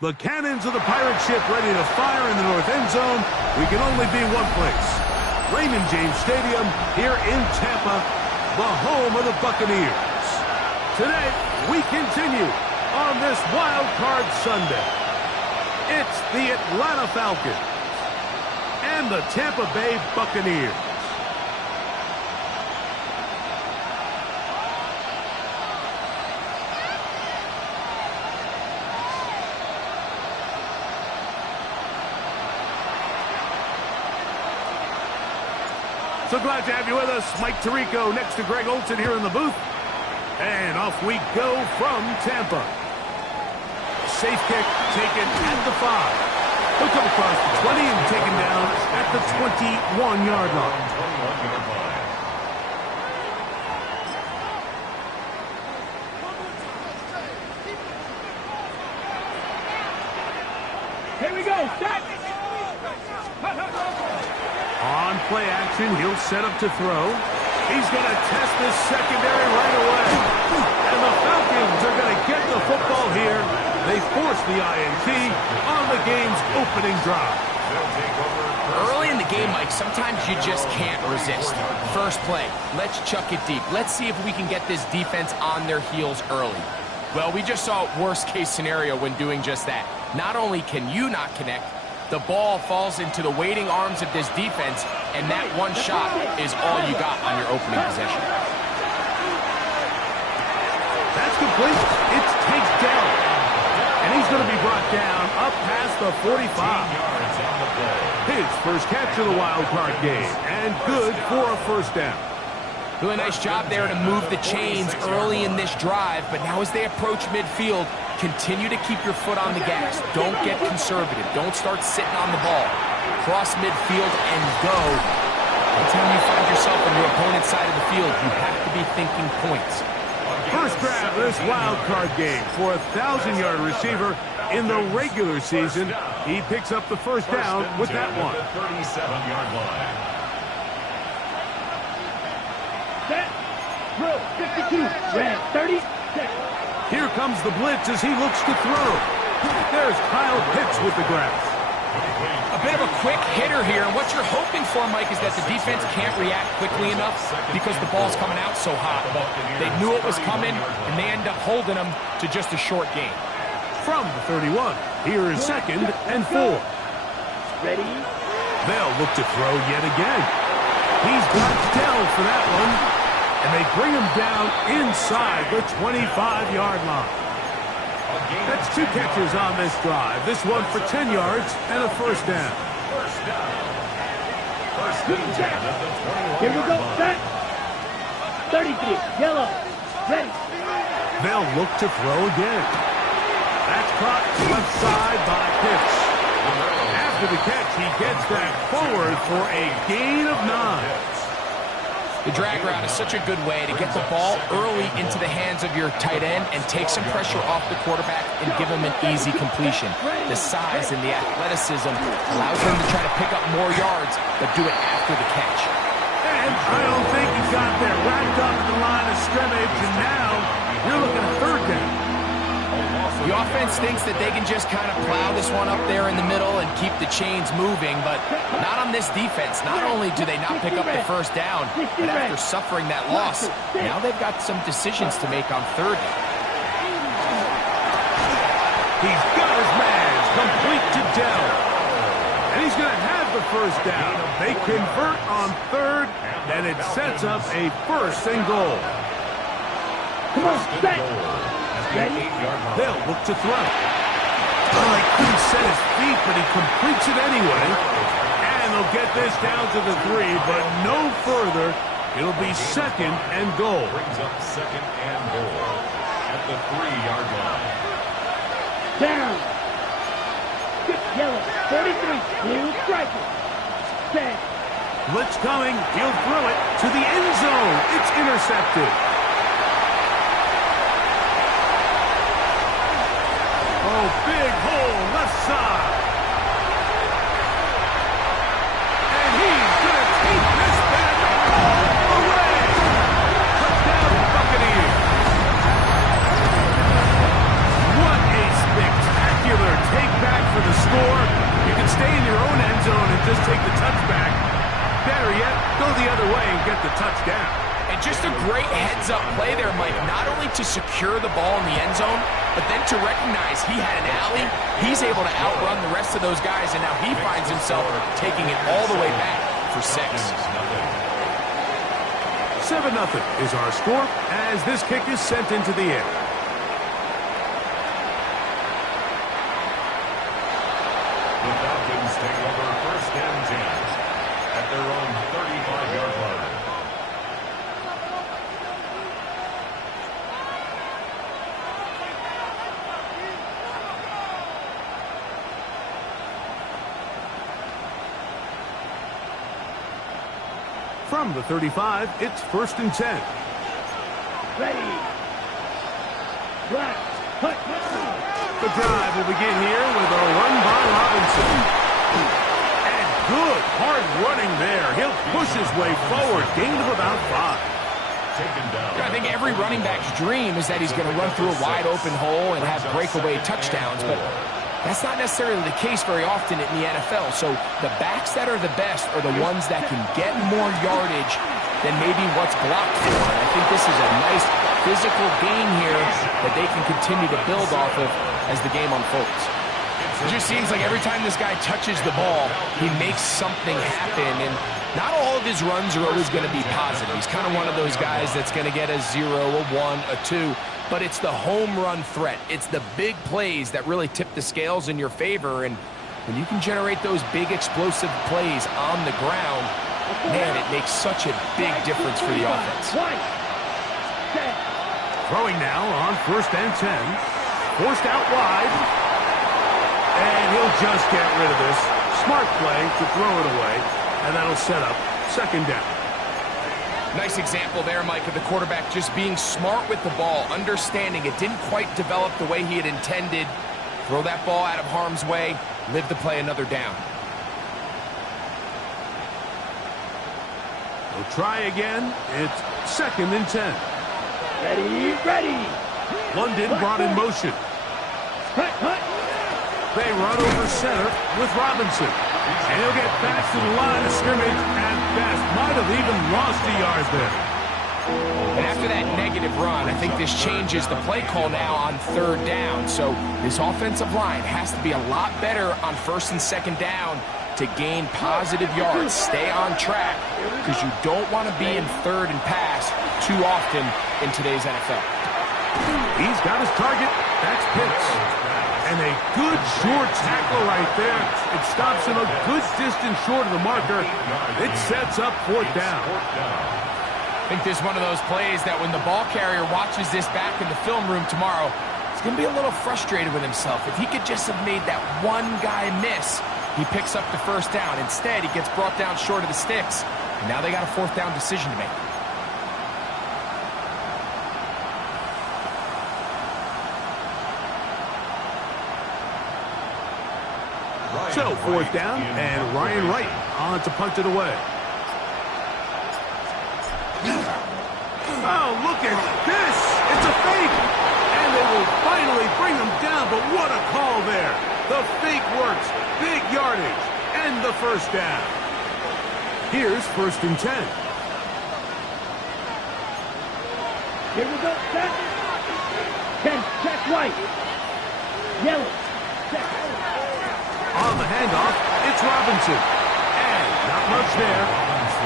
The cannons of the pirate ship ready to fire in the north end zone. We can only be one place. Raymond James Stadium here in Tampa, the home of the Buccaneers. Today, we continue on this Wild Card Sunday. It's the Atlanta Falcons and the Tampa Bay Buccaneers. So glad to have you with us. Mike Tirico next to Greg Olsen here in the booth. And off we go from Tampa. Safe kick taken at the 5. He'll come across the 20 and taken down at the 21-yard line. Here we go. Set. On play action, he'll set up to throw. He's going to test this secondary right away. And the Falcons are going to get the football here. They force the INT on the game's opening drive. Early in the game, Mike, sometimes you just can't resist. First play, let's chuck it deep. Let's see if we can get this defense on their heels early. Well, we just saw worst case scenario when doing just that. Not only can you not connect, the ball falls into the waiting arms of this defense, and that one shot is all you got on your opening possession. That's complete. It's takedown. And he's going to be brought down up past the 45. His first catch of the wild card game, and good for a first down. Really nice job there to move the chains early in this drive, but now as they approach midfield, continue to keep your foot on the gas. Don't get conservative. Don't start sitting on the ball. Cross midfield and go. Anytime you find yourself on your opponent's side of the field, you have to be thinking points. First grab of this wild card game for a 1,000-yard receiver in the regular season. He picks up the first down with that one. 37-yard line. Set. Drill. 52. Red. 30 seconds. Here comes the blitz as he looks to throw. There's Kyle Pitts with the grab. A bit of a quick hitter here, and what you're hoping for, Mike, is that the defense can't react quickly enough because the ball's coming out so hot. They knew it was coming, and they end up holding them to just a short gain. From the 31, here is 2nd and 4. Ready? They'll look to throw yet again. He's got Dell for that one. And they bring him down inside the 25-yard line. That's 2 catches on this drive. This one for 10 yards and a first down. Here we go. Set. 33. Yellow. Ready. They'll look to throw again. That's caught left side by Pitts. After the catch, he gets that forward for a gain of 9. The drag route is such a good way to get the ball early into the hands of your tight end and take some pressure off the quarterback and give him an easy completion. The size and the athleticism allows him to try to pick up more yards, but do it after the catch. And I don't think he got there. Wrapped up at the line of scrimmage, and now you're looking at third down. The offense thinks that they can just kind of plow this one up there in the middle and keep the chains moving, but not on this defense. Not only do they not pick up the first down, but after suffering that loss, now they've got some decisions to make on third down. He's got his man complete to Dell. And he's going to have the first down. They convert on third, and it sets up a first and goal. Come on, set. Ready? They'll look to throw. Oh, he couldn't set his feet, but he completes it anyway. And they'll get this down to the 3, but no further. It'll be 2nd and goal. Brings up 2nd and goal at the 3-yard line. Down. Yellow. 33. Blue striker. Set. Blitz coming. He'll throw it to the end zone. It's intercepted. Oh, big hole left side. And he's going to take this back away. Touchdown, Buccaneers. What a spectacular just take the touchback. Better yet, go the other way and get the touchdown. And just a great heads-up play there, Mike, not only to secure the ball in the end zone, but then to recognize he had an alley. He's able to outrun the rest of those guys, and now he finds himself taking it all the way back for 6. 7-0 is our score as this kick is sent into the air. The Falcons take over 1st and 10 at their own 35-yard line. From the 35, it's 1st and 10. Ready. Right. Hut. The drive will begin here with a run by Robinson. And good, hard running there. He'll push his way forward, gain of about 5. Taken down. I think every running back's dream is that he's going to run through a wide open hole and have breakaway touchdowns, but that's not necessarily the case very often in the NFL. So the backs that are the best are the ones that can get more yardage than maybe what's blocked for. And I think this is a nice physical gain here that they can continue to build off of as the game unfolds. It just seems like every time this guy touches the ball, he makes something happen. And not all of his runs are always going to be positive. He's kind of one of those guys that's going to get a 0, a 1, a 2. But it's the home run threat. It's the big plays that really tip the scales in your favor. And when you can generate those big explosive plays on the ground, man, it makes such a big difference for the offense. Throwing now on 1st and 10. Forced out wide. And he'll just get rid of this. Smart play to throw it away. And that'll set up 2nd down. Nice example there, Mike, of the quarterback just being smart with the ball, understanding it didn't quite develop the way he had intended. Throw that ball out of harm's way, live to play another down. We'll try again. It's 2nd and 10. Ready. London brought in motion. Hut. They run over center with Robinson. And he'll get back to the line of scrimmage at best. Might have even lost a yard there. And after that negative run, I think this changes the play call now on 3rd down. So this offensive line has to be a lot better on 1st and 2nd down to gain positive yards. Stay on track because you don't want to be in 3rd and pass too often in today's NFL. He's got his target. That's Pitts. And a good short tackle right there. It stops him a good distance short of the marker. It sets up 4th down. I think this is one of those plays that when the ball carrier watches this back in the film room tomorrow, he's going to be a little frustrated with himself. If he could just have made that one guy miss, he picks up the 1st down. Instead, he gets brought down short of the sticks. And now they got a 4th down decision to make. So 4th down, and Ryan Wright on to punt it away. Oh, look at this. It's a fake. And they will finally bring him down, but what a call there. The fake works. Big yardage. And the 1st down. Here's 1st and 10. Here we go. Set. 10. Check right. Yellow. Check. On the handoff, it's Robinson. And not much there.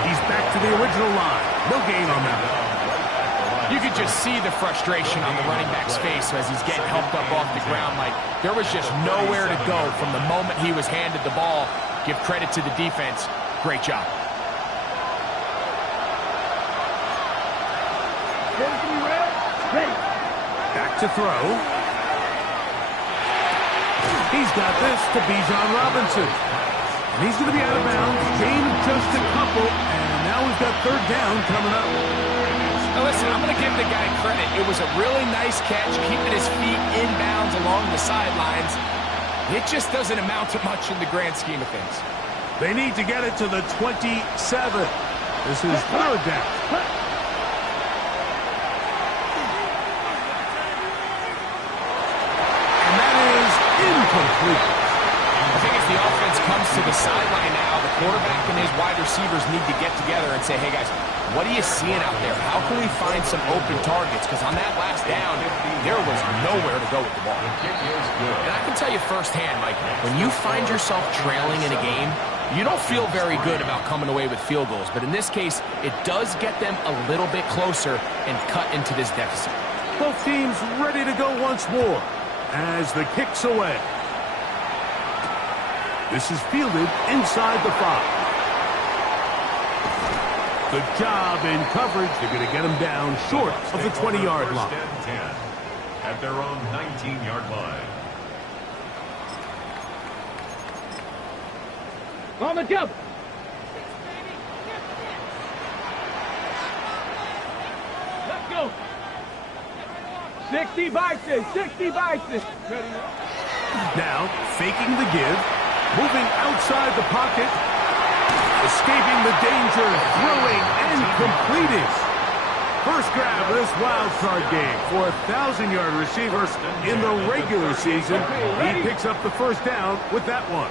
He's back to the original line. No gain on that one. You could just see the frustration on the running back's face as he's getting helped up off the ground. Like, there was just nowhere to go from the moment he was handed the ball. Give credit to the defense. Great job. Ready. Back to throw. He's got this to Bijan Robinson. And he's going to be out of bounds. Gain of just a couple. And now we've got 3rd down coming up. Now listen, I'm going to give the guy credit. It was a really nice catch, keeping his feet in bounds along the sidelines. It just doesn't amount to much in the grand scheme of things. They need to get it to the 27. This is 3rd down. And that is incomplete. I think as the offense comes to the sideline now. The quarterback and his wide receivers need to get together and say, hey, guys, what are you seeing out there? How can we find some open targets? Because on that last down, there was nowhere to go with the ball. And I can tell you firsthand, Mike, when you find yourself trailing in a game, you don't feel very good about coming away with field goals. But in this case, it does get them a little bit closer and cut into this deficit. Both teams ready to go once more as the kick's away. This is fielded inside the 5. Good job in coverage. They're going to get him down short of the 20-yard line. First and 10 at their own 19-yard line. On the jump. Let's go. 60 bites, 60 bites. Now, faking the give, moving outside the pocket, escaping the danger, throwing, and completing. First grab of this wild card game for a 1,000-yard receiver in the regular season. He picks up the first down with that one.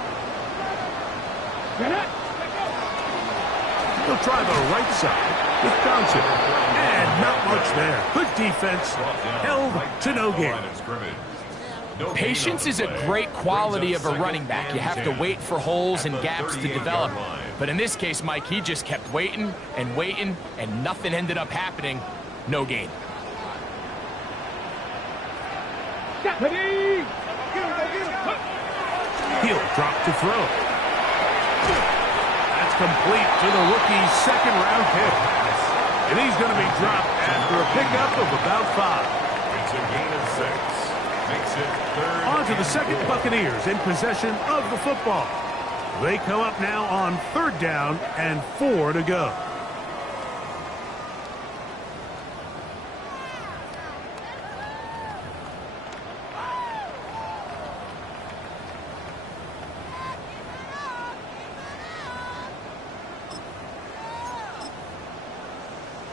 He'll try the right side with Johnson. And not much there. Good defense, held to no gain. Patience is a great quality of a running back. You have to wait for holes and gaps to develop. But in this case, Mike, he just kept waiting, and nothing ended up happening. No gain. He'll drop to throw. That's complete to the rookie's second-round pick. And he's going to be dropped after a pickup of about 5. It's a gain of 6. Makes it third. On to the second Buccaneers in possession of the football. They come up now on 3rd down and 4 to go.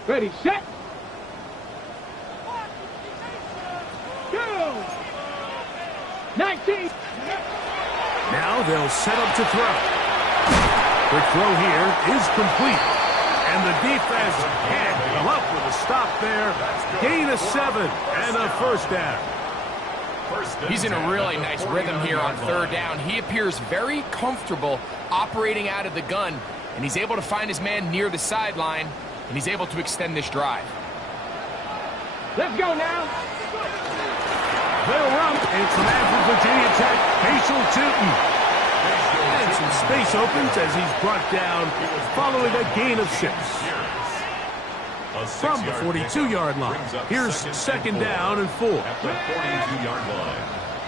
Ready, set. Go. 19. Now they'll set up to throw. Quick throw here is complete. And the defense can't come up with a stop there. Gain of 7 and a first down. He's in a really nice rhythm here on 3rd down. He appears very comfortable operating out of the gun, and he's able to find his man near the sideline, and he's able to extend this drive. Let's go now. They'll run. It's an from Virginia Tech, Facial Tootin. And some space opens as he's brought down following a gain of 6. From the 42-yard line. Here's 2nd down and 4. At the 42-yard line.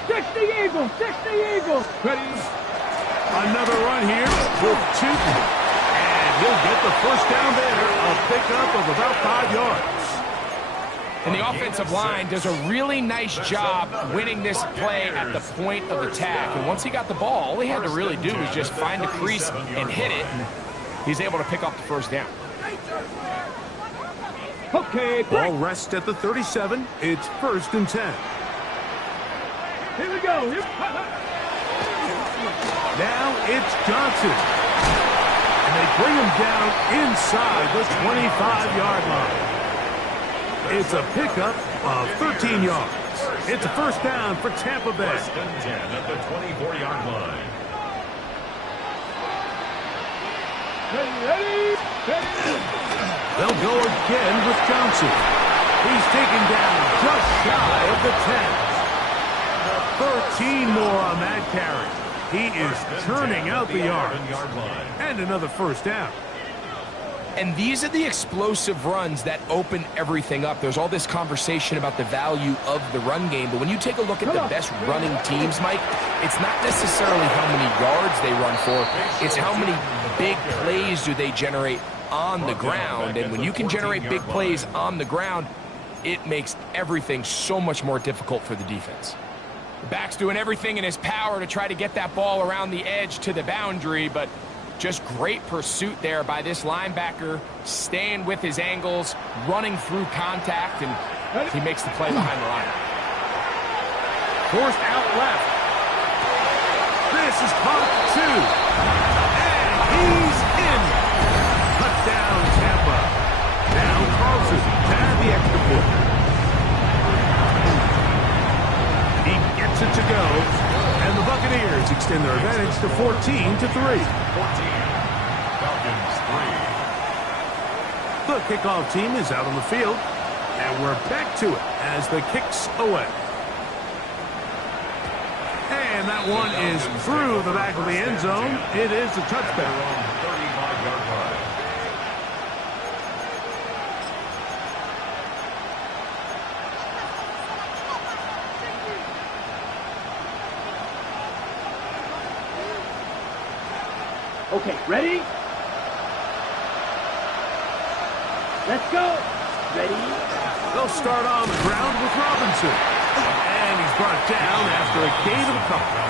60 Eagles, 60 Eagles. Ready. Another run here with Tootin. And he'll get the first down there. A pickup of about 5 yards. And the offensive line does a really nice job winning this play at the point of attack. And once he got the ball, all he had to really do was just find the crease and hit it. And he's able to pick up the first down. Okay, ball rests at the 37. It's 1st and 10. Here we go. Now it's Johnson. And they bring him down inside the 25-yard line. It's a pickup of 13 yards. It's a first down for Tampa Bay. 1st and 10 at the 24-yard line. Ready. They'll go again with Johnson. He's taken down just shy of the 10. 13 more on that carry. He is churning out the yards. And another first down. And these are the explosive runs that open everything up. There's all this conversation about the value of the run game, but when you take a look at the best running teams, Mike, it's not necessarily how many yards they run for, it's how many big plays do they generate on the ground. And when you can generate big plays on the ground, it makes everything so much more difficult for the defense. The back's doing everything in his power to try to get that ball around the edge to the boundary, but just great pursuit there by this linebacker, staying with his angles, running through contact, and he makes the play behind the line. Forced out left. This is caught two. And he's in. Touchdown, Tampa. Now Carlson to add the extra point. He gets it to go. And the Buccaneers extend their advantage to 14-3. 14. Falcons 3. The kickoff team is out on the field. And we're back to it as the kick's away. And that one is through the back of the end zone. It is a touchback. 35-yard line. Okay, ready? Let's go. Ready? They'll start on the ground with Robinson. And he's brought down after a gain of a couple.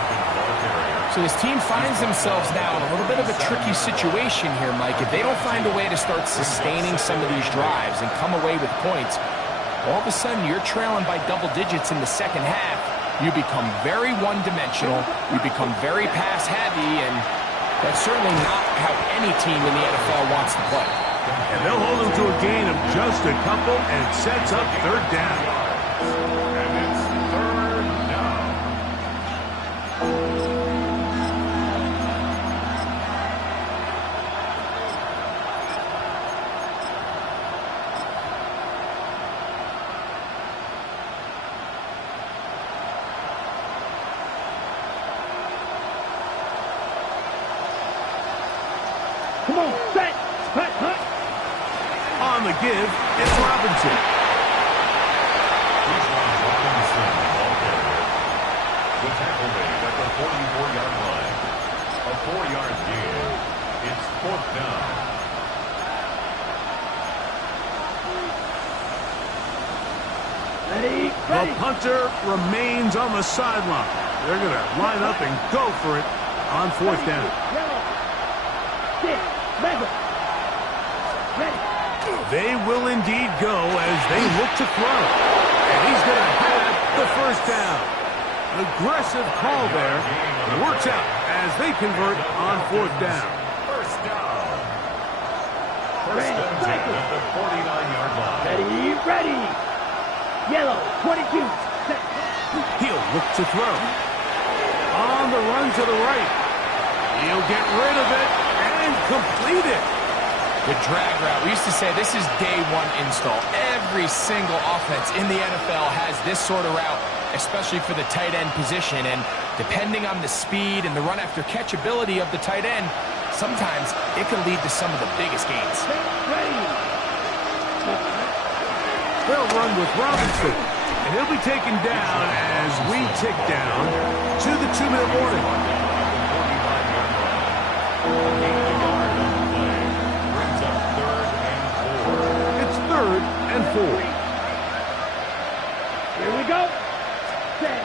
So this team finds themselves now in a little bit of a tricky situation here, Mike. If they don't find a way to start sustaining some of these drives and come away with points, all of a sudden you're trailing by double digits in the second half. You become very one-dimensional. You become very pass-heavy, and that's certainly not how any team in the NFL wants to play. And they'll hold him to a gain of just a couple, and it sets up third down. And it's third down. Come on, set. Hut, hut. On the give, it's Robinson. Keyshawn Robinson, ball carrier. The tackle made at the 44-yard line. A 4-yard gain. It's fourth down. Ready? The Ready. punter remains on the sideline. They're going to line up and go for it on fourth down. Yellow. Six. Level. Ready. They will indeed go as they look to throw. And he's going to have the first down. Aggressive call there. It works out as they convert on fourth down. First down. First and 10 at the 49-yard line. Ready. Ready. Yellow. 22. Set. He'll look to throw. On the run to the right. He'll get rid of it and complete it. The drag route, we used to say this is day one install. Every single offense in the NFL has this sort of route, especially for the tight end position. And depending on the speed and the run after catch ability of the tight end, sometimes it can lead to some of the biggest gains. Ready. They'll run with Robinson. And he'll be taken down as we tick down to the 2-minute warning. It's third and 4. Here we go. Set.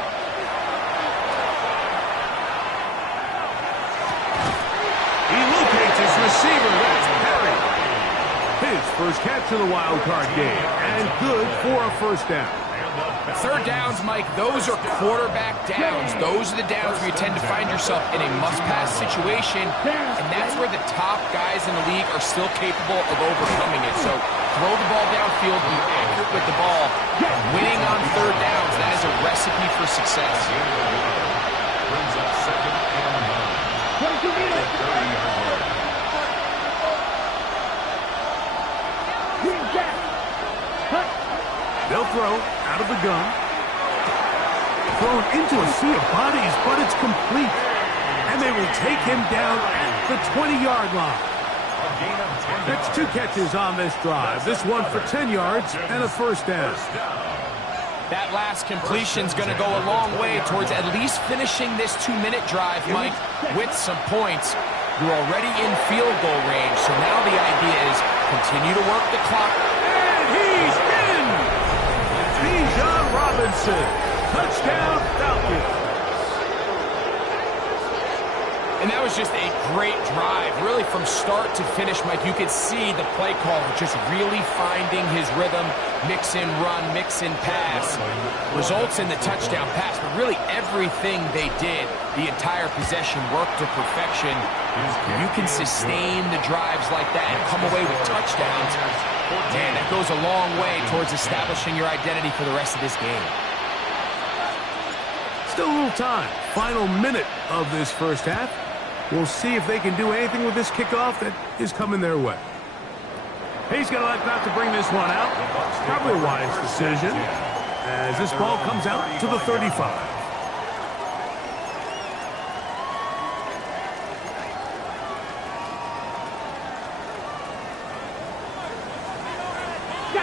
He locates his receiver. That's Perry. His first catch of the wild card game. And good for a first down. Third downs, Mike, those are quarterback downs. Those are the downs where you tend to find yourself in a must-pass situation, and that's where the top guys in the league are still capable of overcoming it. So throw the ball downfield, be accurate with the ball. Winning on third downs, that is a recipe for success. Brings up second and 9. 22 meters. 30-yard line. Green jack. Hut. They'll throw out of the gun. Thrown into a sea of bodies, but it's complete. And they will take him down at the 20-yard line. A gain of 10 That's yards. 2 catches on this drive. This one for 10 yards and a first down. First down. That last completion's going to go a long way towards at least finishing this 2-minute drive, Mike, with some points. You're already in field goal range, so now the idea is continue to work the clock. And he's in! Bijan Robinson. Touchdown, Falcons. And that was just a great drive. Really, from start to finish, Mike, you could see the play caller just really finding his rhythm, mix and run, mix and pass. Results in the touchdown pass, but really everything they did, the entire possession worked to perfection. You can sustain the drives like that and come away with touchdowns. Man, that goes a long way towards establishing your identity for the rest of this game. Still a little time. Final minute of this first half. We'll see if they can do anything with this kickoff that is coming their way. He's going to elect not to bring this one out. Probably a wise decision as this ball comes out to the 35.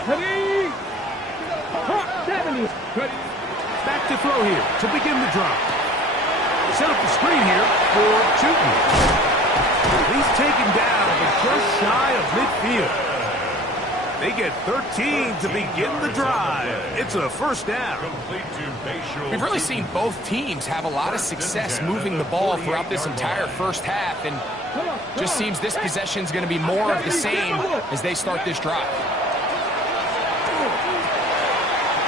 Ready? 70. Back to throw here to begin the drive. Set up the screen here for Chutin. He's taken down, but just shy of midfield. They get 13 to begin the drive. It's a first down. We've really seen both teams have a lot of success moving the ball throughout this entire first half, and just seems this possession is going to be more of the same as they start this drive.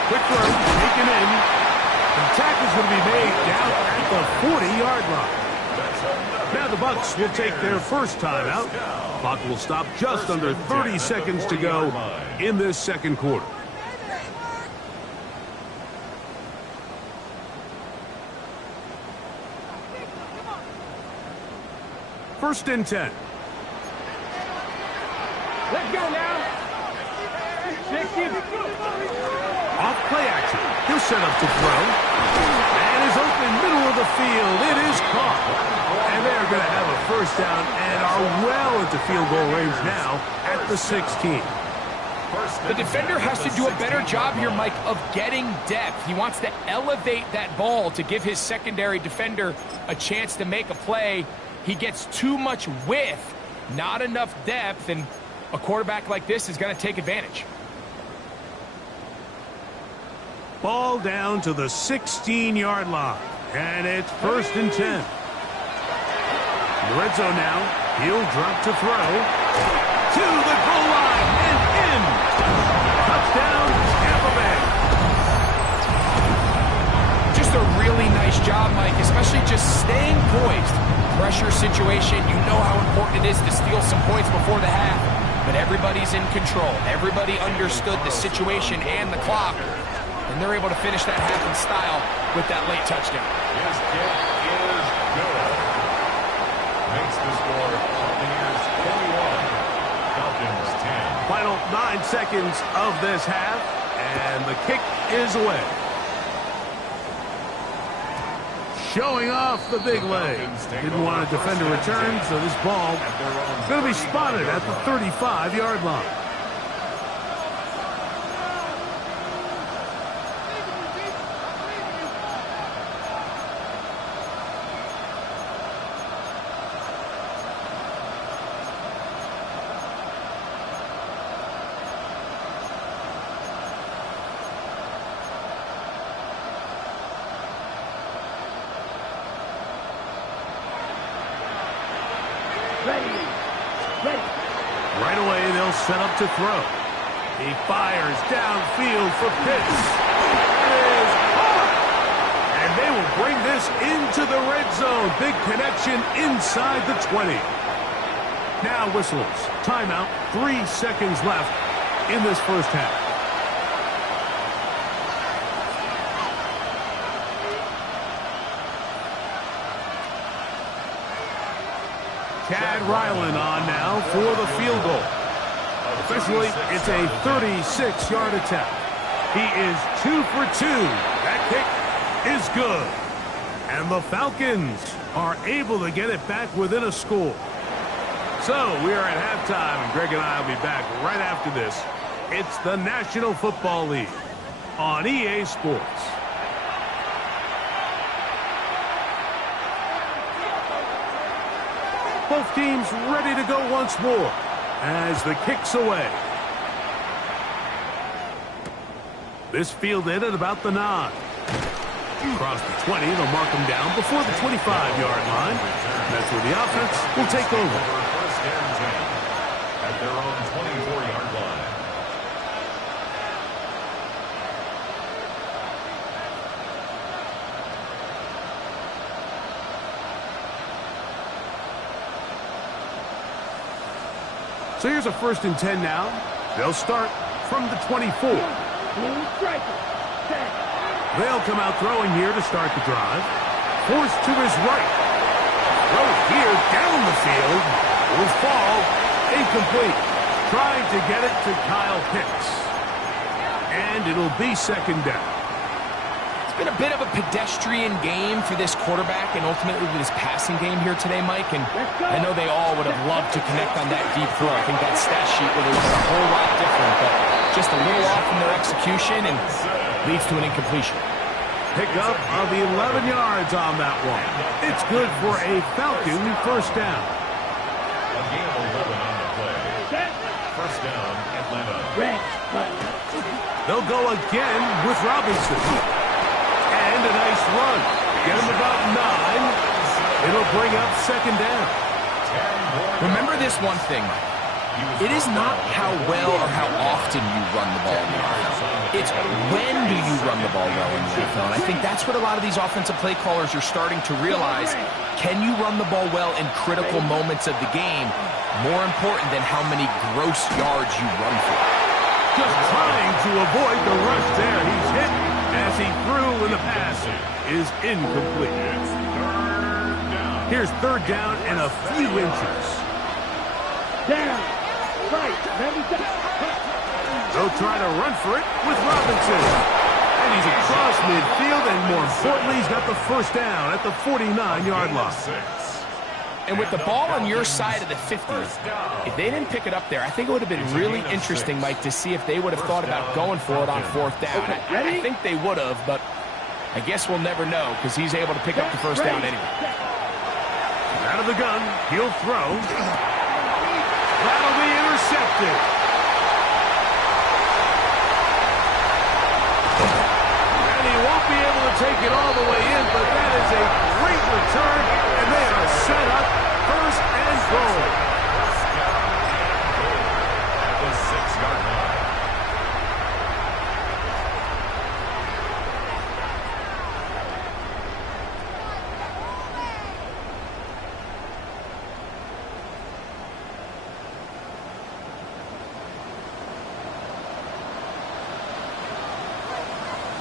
Quick throw, taken in. The tackle's going to be made down at the 40-yard line. Now the Bucs will take their first timeout. Clock will stop just under 30 seconds to go in this second quarter. First and 10. Let's go now. 60. Off play action. He'll set up to throw. And is open middle of the field. It is caught. And they're going to have a first down and are well into field goal range now at the 16. The defender has to do a better job here, Mike, of getting depth. He wants to elevate that ball to give his secondary defender a chance to make a play. He gets too much width, not enough depth, and a quarterback like this is going to take advantage. Ball down to the 16-yard line. And it's first and 10. In the red zone now. He'll drop to throw. To the goal line and in. Touchdown, Tampa Bay. Just a really nice job, Mike, especially just staying poised. Pressure situation, you know how important it is to steal some points before the half, but everybody's in control. Everybody understood the situation and the clock, and they're able to finish that half in style with that late touchdown. His kick is good. Makes the score Buccaneers 21, Falcons 10. Final 9 seconds of this half, and the kick is away. Showing off the big leg. Didn't want to defend a return, so this ball is going to be spotted at the 35-yard line. Right away, they'll set up to throw. He fires downfield for Pitts. It is caught! And they will bring this into the red zone. Big connection inside the 20. Now whistles. Timeout. 3 seconds left in this first half. Chad Ryland on now for the field goal. Officially, it's a 36-yard attempt. He is 2 for 2. That kick is good. And the Falcons are able to get it back within a score. So we are at halftime, and Greg and I will be back right after this. It's the National Football League on EA Sports. Both teams ready to go once more as the kick's away. This fielded at about the 9. Across the 20, they'll mark him down before the 25-yard line. That's where the offense will take over. First and 10 at their own 24-yard line. So here's a 1st and 10 now. They'll start from the 24. They'll come out throwing here to start the drive. Forced to his right. Throw here down the field. Will fall. Incomplete. Trying to get it to Kyle Pitts. And it'll be 2nd down. It's been a bit of a pedestrian game for this quarterback and ultimately this passing game here today, Mike. And I know they all would have loved to connect on that deep throw. I think that stat sheet would have looked a whole lot different, but just a little off in their execution and leads to an incompletion. Pickup of 11 yards on that one. It's good for a Falcon 1st down. A gain of 11 on the play. 1st down, Atlanta. They'll go again with Robinson. And a nice run. Get him about 9. It'll bring up 2nd down. Remember this one thing, Mike. It is not how well or how often you run the ball in the NFL. It's when do you run the ball well in the NFL. And I think that's what a lot of these offensive play callers are starting to realize. Can you run the ball well in critical moments of the game? More important than how many gross yards you run for. Just trying to avoid the rush there. He's hit as he threw and the pass is incomplete. Here's 3rd down and a few inches. Down. They'll try to run for it with Robinson. And he's across midfield, and more importantly, he's got the 1st down at the 49-yard line. And with the ball on your side of the 50, if they didn't pick it up there, I think it would have been really interesting, Mike, to see if they would have thought about going for it on 4th down. I think they would have, but I guess we'll never know because he's able to pick up the 1st down anyway. Out of the gun, he'll throw. That'll be intercepted. And he won't be able to take it all the way in, but that is a great return, and they are set up 1st and goal. At the 6-yard line.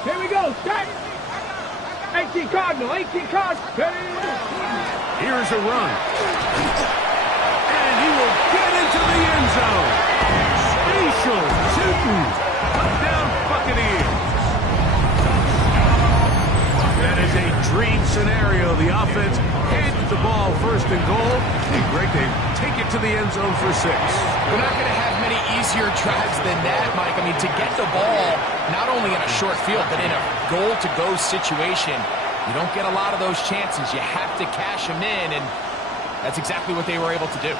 Here we go. Start. 18 Cardinal. 18 Cardinal. Here's a run. And he will get into the end zone. Spatial shooting. Touchdown Buccaneers. That is a dream scenario. The offense hands the ball 1st and goal. And Greg, they take it to the end zone for 6. We're not going to have many easier drives than that, Mike. I mean, to get the ball not only in a short field, but in a goal-to-go situation, you don't get a lot of those chances. You have to cash them in, and that's exactly what they were able to do.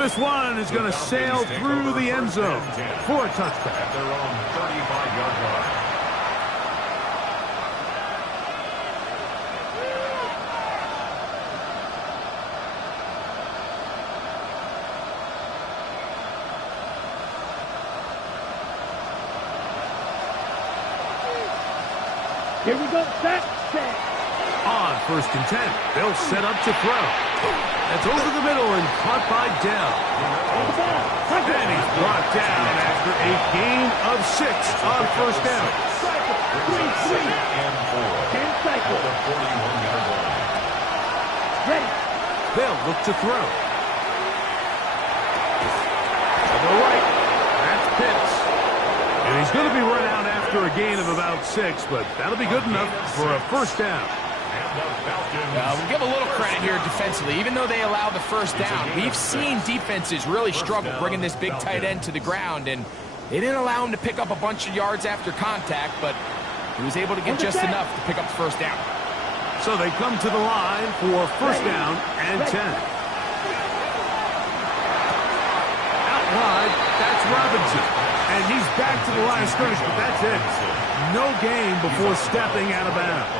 This one is going to sail through the end zone for a touchback. At their own 35-yard line. Here we go. Set. On 1st and 10, they'll set up to throw. That's over the middle and caught by Dell. And he's brought down after a gain of 6 on 1st down. 10 cycles. At the 41-yard line. Ready. They'll look to throw. To the right, that's Pitts. And he's going to be run out after a gain of about 6, but that'll be good enough for a 1st down. We'll give a little credit here defensively. Even though they allow the 1st down, we've seen defenses really struggle bringing this big tight end to the ground, and they didn't allow him to pick up a bunch of yards after contact, but he was able to get just enough to pick up the 1st down. So they come to the line for 1st down and 10. Out wide, that's Robinson. And he's back to the line of scrimmage, but that's it. No gain before stepping out of bounds.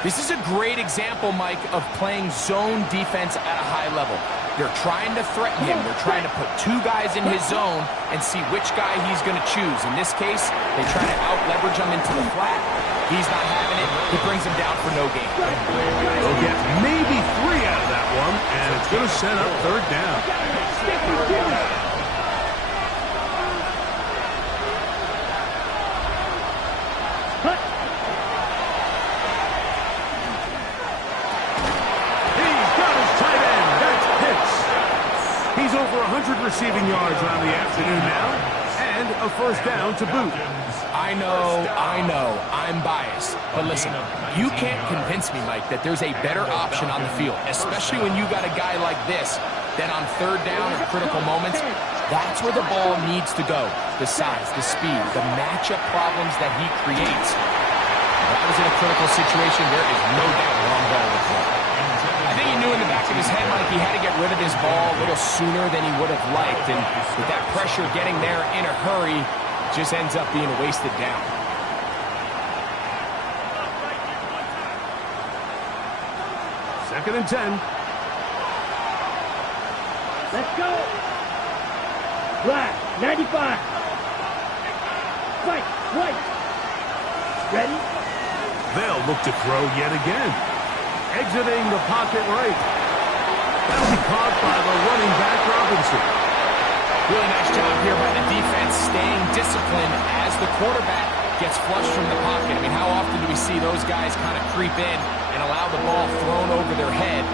This is a great example, Mike, of playing zone defense at a high level. They're trying to threaten him. They're trying to put two guys in his zone and see which guy he's going to choose. In this case, they try to out-leverage him into the flat. He's not having it. He brings him down for no gain. They'll get maybe 3 out of that one, and it's going to set up third down. He's over 100 receiving yards on the afternoon now, and a first down to boot. I know, I'm biased. But listen, you can't convince me, Mike, that there's a better option on the field, especially when you got a guy like this, that on third down or critical moments, that's where the ball needs to go. The size, the speed, the matchup problems that he creates. If that was in a critical situation, there is no doubt long ball with him. I think he knew in the back of his head, Mike, he had to get rid of his ball a little sooner than he would have liked. And with that pressure getting there in a hurry, it just ends up being a wasted down. Second and 10. Let's go. Black, 95. White. Ready? They'll look to throw yet again. Exiting the pocket right. That'll be caught by the running back, Robinson. Really nice job here by the defense, staying disciplined as the quarterback gets flushed from the pocket. I mean, how often do we see those guys kind of creep in and allow the ball thrown over their head?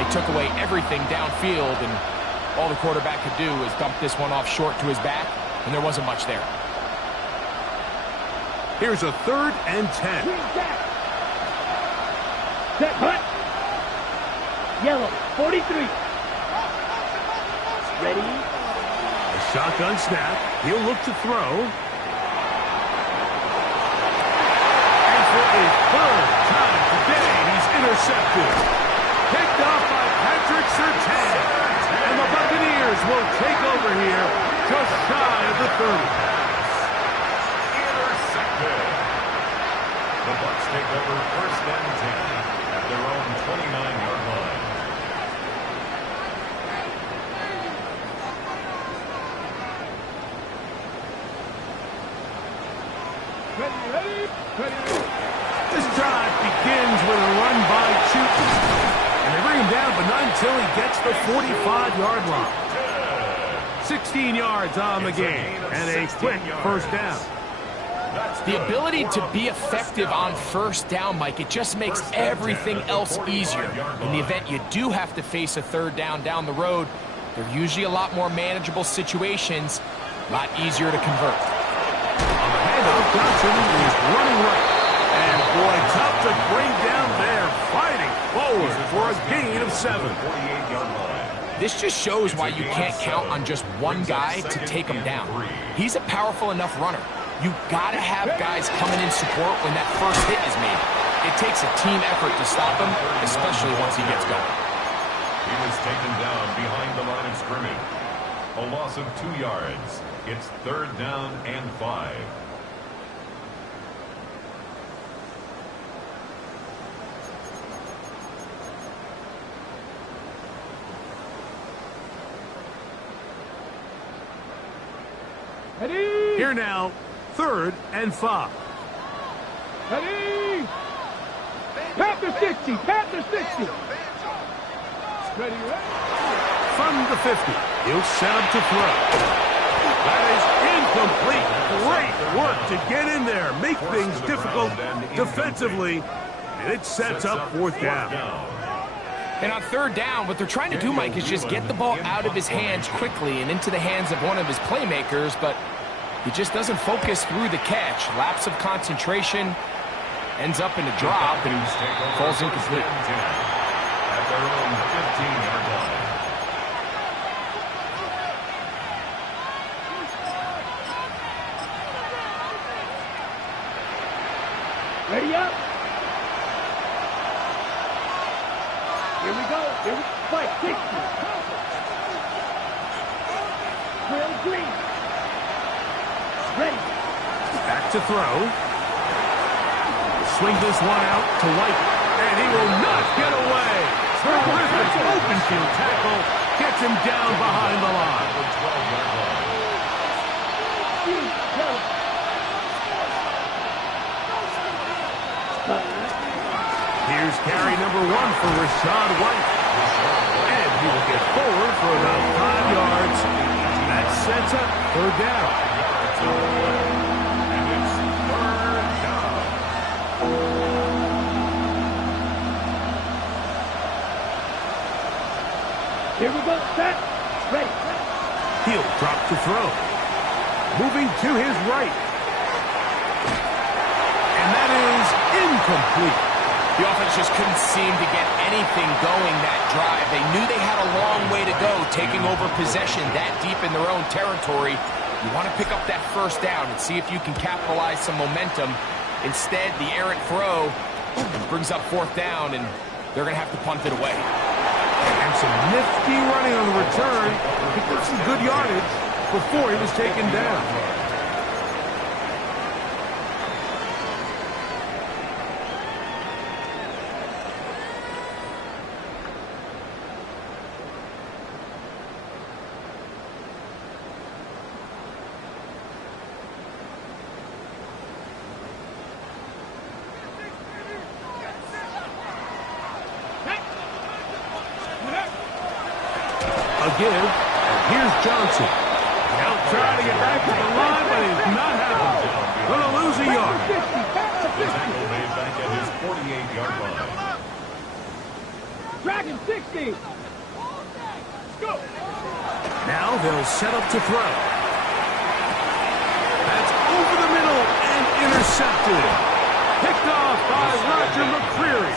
They took away everything downfield, and all the quarterback could do was dump this one off short to his back, and there wasn't much there. Here's a third and 10. Set, hut. Yellow, 43. Ready? A shotgun snap. He'll look to throw. And for a third time today, he's intercepted. Picked off by Patrick Surtain. And the Buccaneers will take over here just shy of the 30. Intercepted. The Bucs take over first and 10 at their own 29-yard line. Ready. This drive begins with a run by Chutin. And they bring him down, but not until he gets the 45-yard line. 16 yards on the game, and a quick first down. The ability to be effective on first down, Mike, it just makes everything else easier. In the event you do have to face a third down the road, they're usually a lot more manageable situations, a lot easier to convert. On the handoff, Johnson is running right. And boy, tough to bring down there, fighting forward for a gain of 7. 48-yard line. This just shows why you can't count on just one guy to take him down. He's a powerful enough runner. You gotta have guys coming in support when that first hit is made. It takes a team effort to stop him, especially once he gets going. He was taken down behind the line of scrimmage. A loss of 2 yards. It's third down and 5. Ready? Here now, third and 5. Ready? Panther 60. Ready? From the 50, he'll set up to throw. That is incomplete. Great work to get in there, make things difficult defensively, and it sets up fourth down. And on third down, what they're trying to do, Mike, is just get the ball out of his hands quickly and into the hands of one of his playmakers, but he just doesn't focus through the catch. Lapse of concentration, ends up in a drop, and falls incomplete. At their own 15-yard line. Ready up. Here we go. Fight. 60. Will Green. to throw. Swing this one out to White, and he will not get away. Terrific open field tackle gets him down behind the line. Here's carry number 1 for Rashad White. And he will get forward for about 5 yards. That sets up 3rd down. And it's 3rd down. Here we go. Set. Ready. He'll drop to throw. Moving to his right. And that is incomplete. The offense just couldn't seem to get anything going that drive. They knew they had a long way to go, taking over possession that deep in their own territory. You want to pick up that 1st down and see if you can capitalize some momentum. Instead, the errant throw brings up 4th down, and they're going to have to punt it away. And some nifty running on the return. Picked up some good yardage before he was taken down. Give, and here's Johnson. Now trying to get back to the line, but he's not having it. Going to lose a yard. The tackle made back at his 48-yard line. Dragon 60. Go. Now they'll set up to throw. That's over the middle and intercepted. Picked off by Roger McCreary.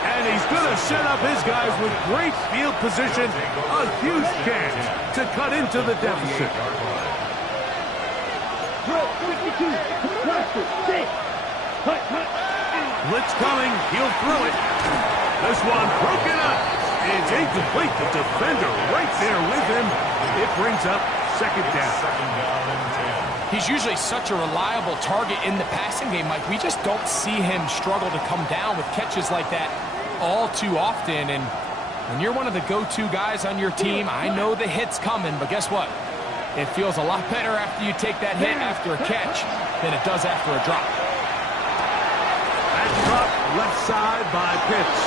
And he's going to set up his guys with great field position. A huge chance to cut into the deficit. Blitz coming. He'll throw it. This one broken up. It's incomplete. The defender right there with him. It brings up 2nd down. 2nd down and 10. He's usually such a reliable target in the passing game, Mike. We just don't see him struggle to come down with catches like that all too often. And when you're one of the go-to guys on your team, I know the hit's coming, but guess what? It feels a lot better after you take that hit after a catch than it does after a drop. That drop left side by Pitts.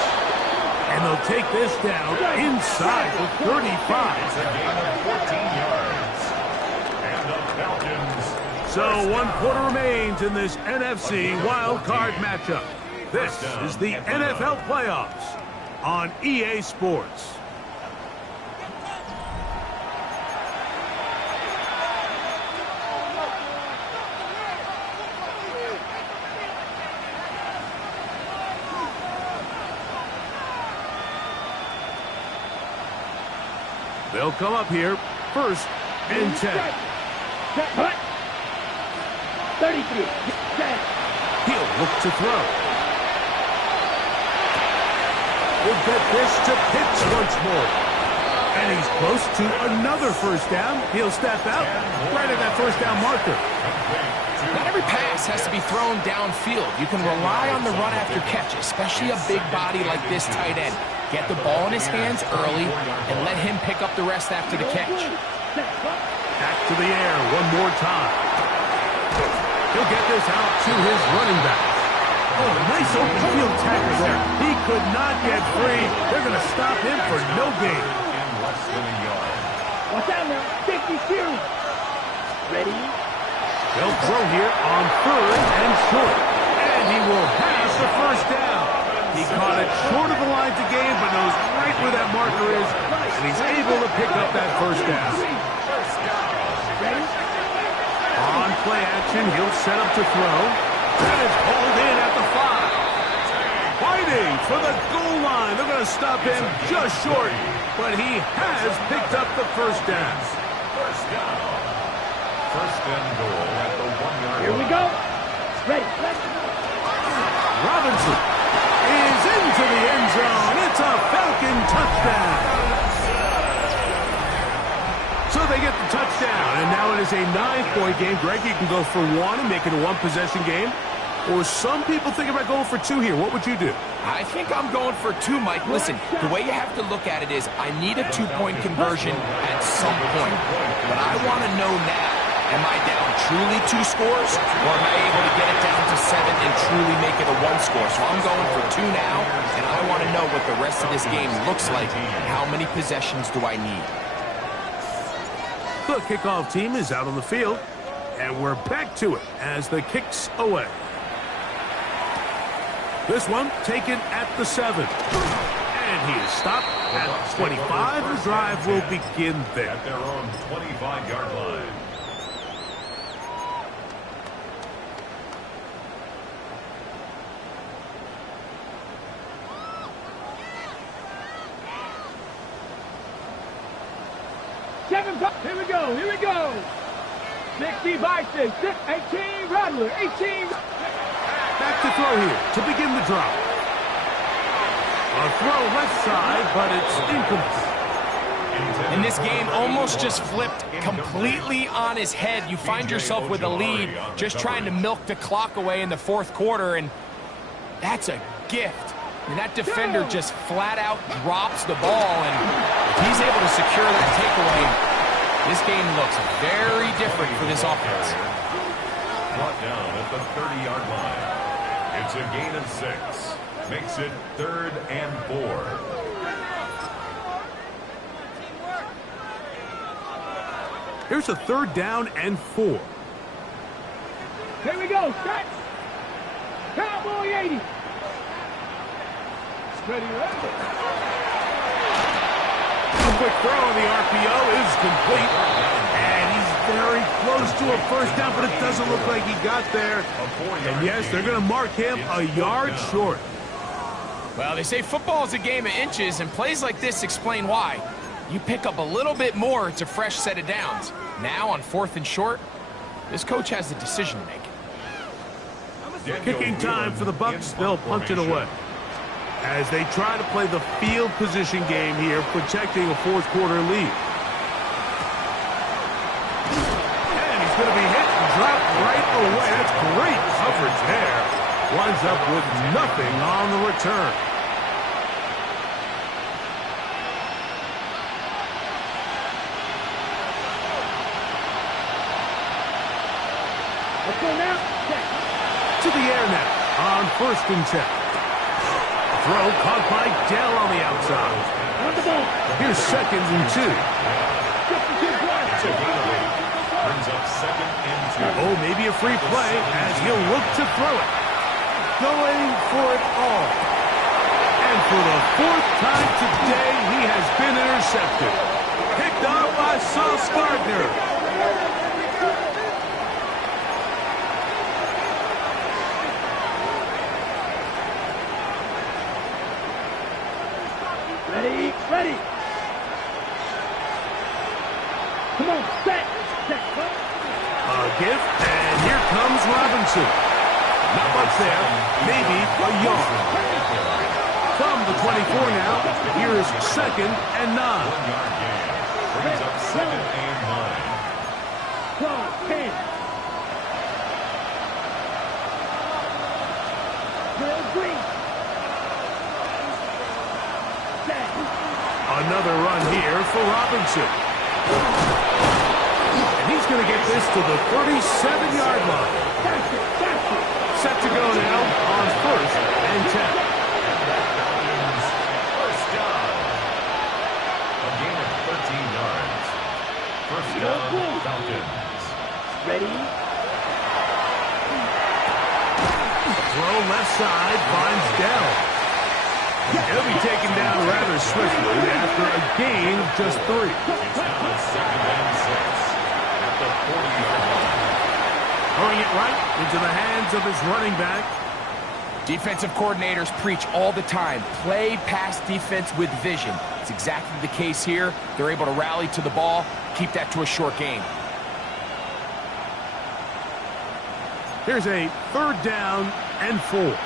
And they'll take this down inside the 35. It's a gain of 14 yards. And the Falcons. So 1 quarter remains in this NFC wild card matchup. This is the NFL playoffs on EA Sports. They'll come up here, 1st and 10. 33. He'll look to throw. We'll get this to Pitts once more. And he's close to another 1st down. He'll step out right at that 1st down marker. Not every pass has to be thrown downfield. You can rely on the run after catch, especially a big body like this tight end. Get the ball in his hands early and let him pick up the rest after the catch. Back to the air one more time. He'll get this out to his running back. Oh, nice open field tackle there. He could not get free. They're going to stop him for no gain. In less than a yard. Watch out now. 52. Ready? They'll throw here on 3rd and short. And he will have the 1st down. He caught it short of the line to gain, but knows right where that marker is. And he's able to pick up that 1st down. Ready? On play action, he'll set up to throw. That is hauled in at the 5. Fighting for the goal line. They're going to stop him just short, but he has picked up the 1st down. 1st down. 1st and goal at the 1-yard line. Here we go. Ready. Robinson is into the end zone. It's a Falcon touchdown. So they get the touchdown, and now it is a 9-point game. Greg, you can go for one and make it a one-possession game. Or some people think about going for two here. What would you do? I think I'm going for two, Mike. Listen, the way you have to look at it is I need a two-point conversion at some point. But I want to know now, am I down truly 2 scores, or am I able to get it down to 7 and truly make it a 1 score? So I'm going for 2 now, and I want to know what the rest of this game looks like. How many possessions do I need? The kickoff team is out on the field, and we're back to it as the kick's away. This one taken at the 7. And he is stopped at 25. The drive will begin there. At their own 25-yard line. Here we go, here we go. 60 by 6, 18, Rattler, 18. Back to throw here to begin the drive. A throw left side, but it's incomplete. And this game almost just flipped completely on his head. You find yourself with a lead, just trying to milk the clock away in the 4th quarter, and that's a gift. And that defender just flat out drops the ball, and if he's able to secure that takeaway, this game looks very different for this offense. Brought down at the 30-yard line. It's a gain of 6. Makes it 3rd and 4. Here's a 3rd down and 4. Here we go, set. Cowboy 80. Ready, ready. A quick throw on the RPO is complete. And he's very close to a first down, but it doesn't look like he got there. And yes, they're going to mark him a yard short. Well, they say football is a game of inches, and plays like this explain why. You pick up a little bit more, it's a fresh set of downs. Now on 4th and short, this coach has a decision to make. Kicking time for the Bucs. They'll punt it away as they try to play the field position game here, protecting a 4th quarter lead. And he's going to be hit and dropped right away. That's great coverage there. Winds up with nothing on the return. Let's go now. To the air now on 1st and 10. Throw caught by Dell on the outside. On the ball. Here's 2nd and 2. It's a gain of 8. Brings up 2nd and 2. Oh, maybe a free play as he'll look to throw it. Going for it all. And for the 4th time today, he has been intercepted. Picked off by Sauce Gardner. Ready, ready. Come on, set. A gift, and here comes Robinson. Not much there, maybe a yard. From the 24 now, here's 2nd and 9. 1-yard gain. Brings up 2nd and 9. 12, 10. Real green. Set. Another run here for Robinson. And he's going to get this to the 37-yard line. That's it, that's it. Set to go now on 1st and 10. First down. A gain of 13 yards. First down, Falcons. Ready. Throw left side finds Dell. He'll be taken down rather swiftly after a gain of just 3. It's now 2nd and 6 at the 40-yard line. Throwing it right into the hands of his running back. Defensive coordinators preach all the time, play pass defense with vision. It's exactly the case here. They're able to rally to the ball, keep that to a short game. Here's a 3rd down and 4.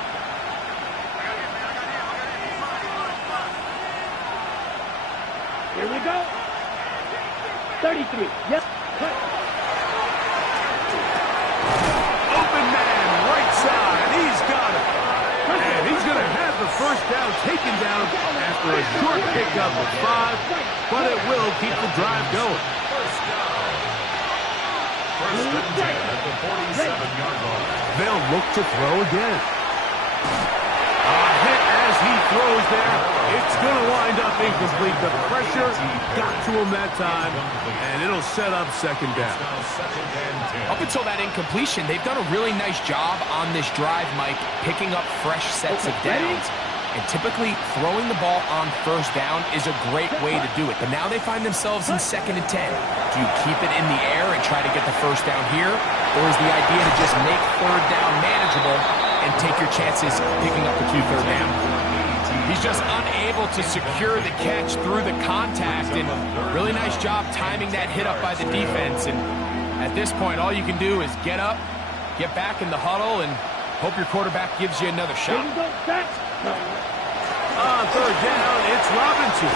Here we go. 33. Yep. Cut. for a short pickup of 5, but it will keep the drive going. First and 10 at the 47-yard line. They'll look to throw again. A hit as he throws there. It's going to wind up incomplete. The pressure got to him that time, and it'll set up second down. Up until that incompletion, they've done a really nice job on this drive, Mike, picking up fresh sets of downs. And typically, throwing the ball on first down is a great way to do it. But now they find themselves in 2nd and 10. Do you keep it in the air and try to get the first down here? Or is the idea to just make 3rd down manageable and take your chances picking up the 2 3rd down? He's just unable to secure the catch through the contact. And really nice job timing that hit up by the defense. And at this point, all you can do is get up, get back in the huddle, and hope your quarterback gives you another shot. On 3rd down, it's Robinson.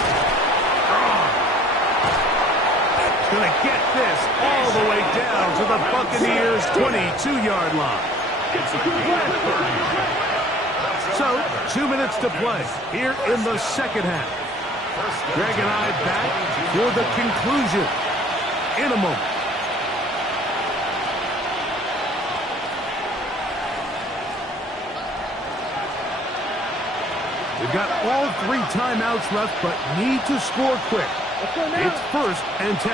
Going to get this all the way down to the Buccaneers' 22-yard line. So, 2 minutes to play here in the second half. Greg and I back for the conclusion in a moment. We've got all 3 timeouts left, but need to score quick. It's 1st and 10.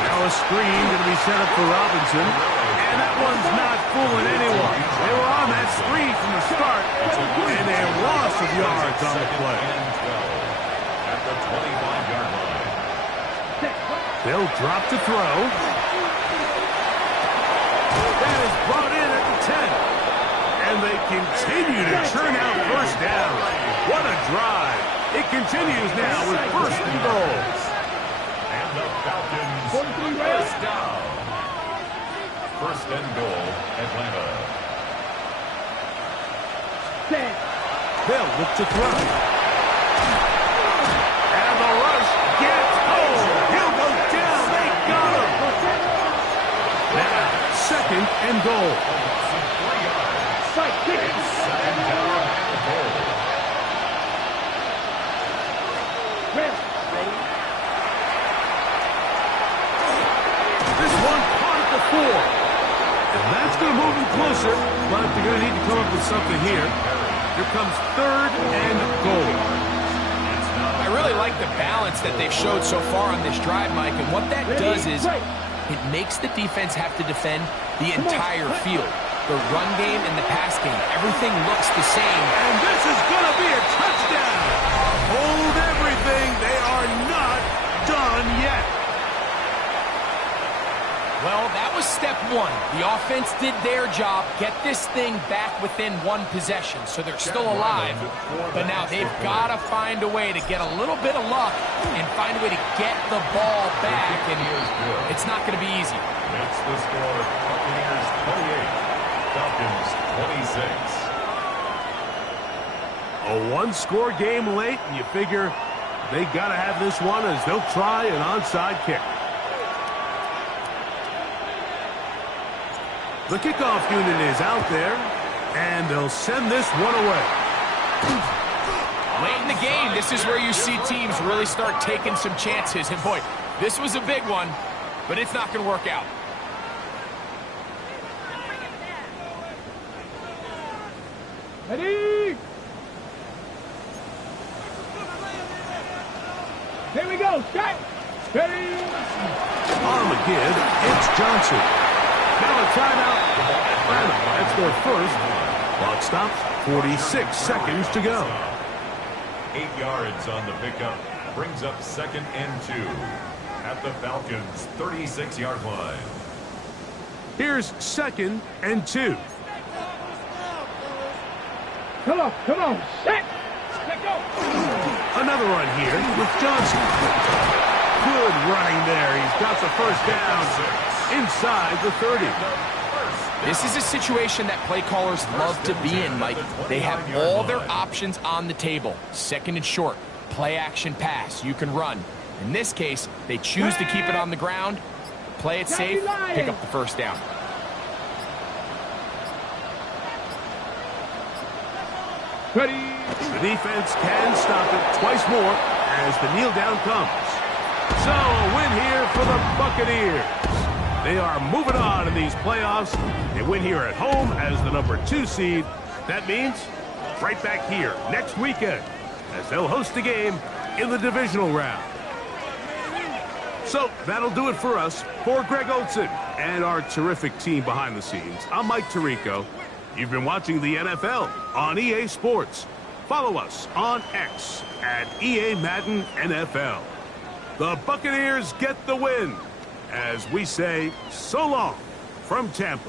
Now a screen going to be set up for Robinson. And that one's not fooling anyone. They were on that screen from the start, and a loss of yards on the play. At the 25-yard line. They'll drop to throw. That is brought in at the 10. And they continue to churn out first down. What a drive. It continues now with 1st and goal. And the Falcons first down. 1st and goal, Atlanta. They'll look to throw. And the rush gets home. He'll go down. They got him. Now, 2nd and goal. This one caught at the 4. And that's going to move them closer, but they're going to need to come up with something here. Here comes 3rd and goal. I really like the balance that they've showed so far on this drive, Mike, and what that does is it makes the defense have to defend the entire field. The run game and the pass game, everything looks the same. And this is going to be a touchdown. Hold everything. They are not done yet. Well, that was step 1. The offense did their job, get this thing back within 1 possession, so they're still alive. But now they've got to find a way to get a little bit of luck and find a way to get the ball back, and it's not going to be easy. That's the score. Buccaneers 28. Falcons 26. A 1-score game late, and you figure they got to have this one as they'll try an onside kick. The kickoff unit is out there, and they'll send this one away. Late in the game, this is where you see teams really start taking some chances. And boy, this was a big one, but it's not going to work out. Ready? Here we go. Set. Ready? On the give, it's Johnson. Now a timeout. Atlanta, that's their first. Clock stops. 46 seconds to go. 8 yards on the pickup. Brings up 2nd and 2. At the Falcons' 36-yard line. Here's 2nd and 2. Come on. Set. Let go. Another run here with Johnson. Good running there. He's got the first down inside the 30. This is a situation that play callers love to be in, Mike. They have all their options on the table. 2nd and short, play action pass. You can run. In this case, they choose to keep it on the ground, play it safe, pick up the first down. Ready. The defense can stop it twice more as the kneel down comes. So a win here for the Buccaneers. They are moving on in these playoffs. They win here at home as the #2 seed. That means right back here next weekend as they'll host a game in the divisional round. So that'll do it for us. For Greg Olson and our terrific team behind the scenes, I'm Mike Tirico. You've been watching the NFL on EA Sports. Follow us on X at EA Madden NFL. The Buccaneers get the win as we say so long from Tampa.